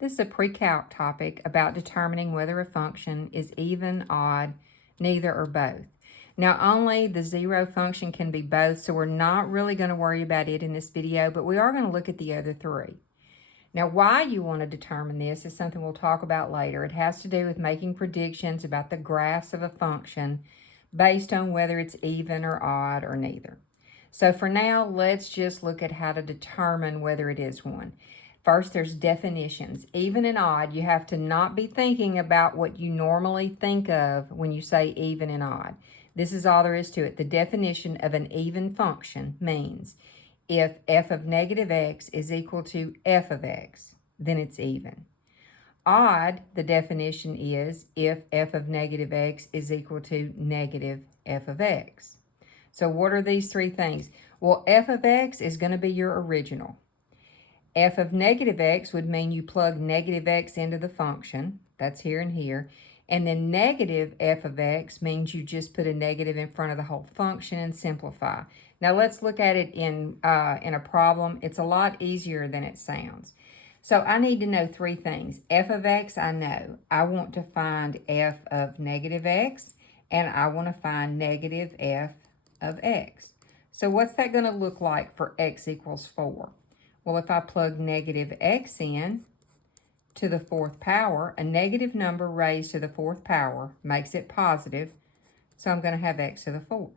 This is a pre-calc topic about determining whether a function is even, odd, neither, or both. Now, only the zero function can be both, so we're not really going to worry about it in this video, but we are going to look at the other three. Now, why you want to determine this is something we'll talk about later. It has to do with making predictions about the graphs of a function based on whether it's even or odd or neither. So for now, let's just look at how to determine whether it is one. First, there's definitions. Even and odd, you have to not be thinking about what you normally think of when you say even and odd. This is all there is to it. The definition of an even function means if f of negative x is equal to f of x, then it's even. Odd, the definition is if f of negative x is equal to negative f of x. So what are these three things? Well, f of x is going to be your original. F of negative x would mean you plug negative x into the function. That's here and here. And then negative f of x means you just put a negative in front of the whole function and simplify. Now let's look at it in a problem. It's a lot easier than it sounds. So I need to know three things. F of x, I know. I want to find f of negative x, and I want to find negative f of x. So what's that going to look like for x equals 4? Well, if I plug negative x in to the fourth power, a negative number raised to the fourth power makes it positive, so I'm going to have x to the fourth.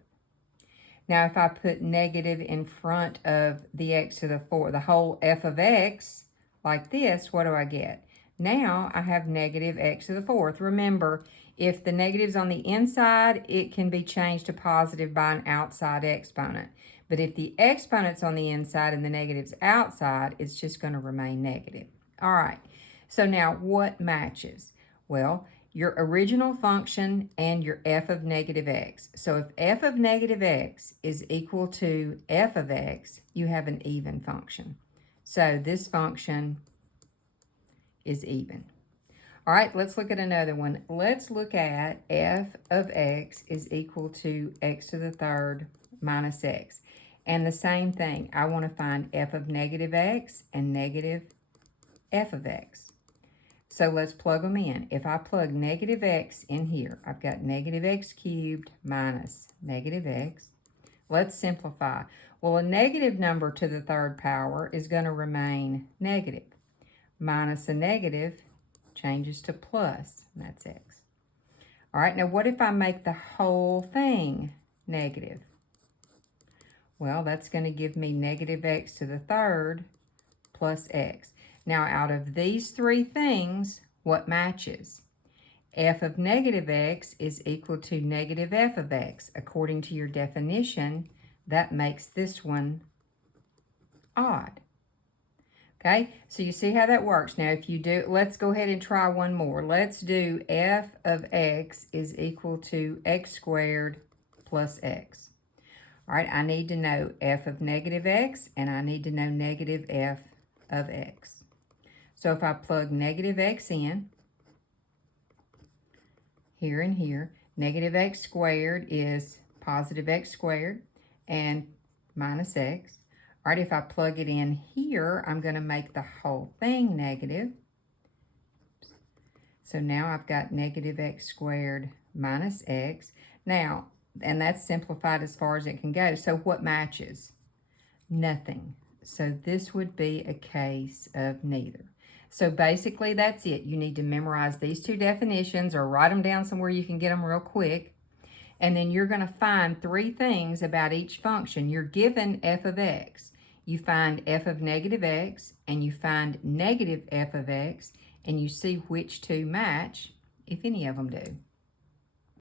Now, if I put negative in front of the x to the fourth, the whole f of x, like this, what do I get? Now I have negative x to the fourth. Remember, if the negative's on the inside, it can be changed to positive by an outside exponent. But if the exponent's on the inside and the negative's outside, it's just going to remain negative. All right, so now what matches? Well, your original function and your f of negative x. So if f of negative x is equal to f of x, you have an even function. So this function is even. All right, let's look at another one. Let's look at f of x is equal to x to the third minus x. And the same thing, I want to find f of negative x and negative f of x. So let's plug them in. If I plug negative x in here, I've got negative x cubed minus negative x. Let's simplify. Well, a negative number to the third power is going to remain negative. Minus a negative changes to plus, and that's x. All right, now what if I make the whole thing negative? Well, that's going to give me negative x to the third plus x. Now, out of these three things, what matches? F of negative x is equal to negative f of x. According to your definition, that makes this one odd. Okay, so you see how that works. Now, if you do, let's go ahead and try one more. Let's do f of x is equal to x squared plus x. All right, I need to know f of negative x, and I need to know negative f of x. So if I plug negative x in, here and here, negative x squared is positive x squared and minus x. All right, if I plug it in here, I'm going to make the whole thing negative. So now I've got negative x squared minus x. Now, and that's simplified as far as it can go. So what matches? Nothing. So this would be a case of neither. So basically that's it. You need to memorize these two definitions or write them down somewhere you can get them real quick. And then you're going to find three things about each function. You're given f of x. You find f of negative x, and you find negative f of x, and you see which two match, if any of them do.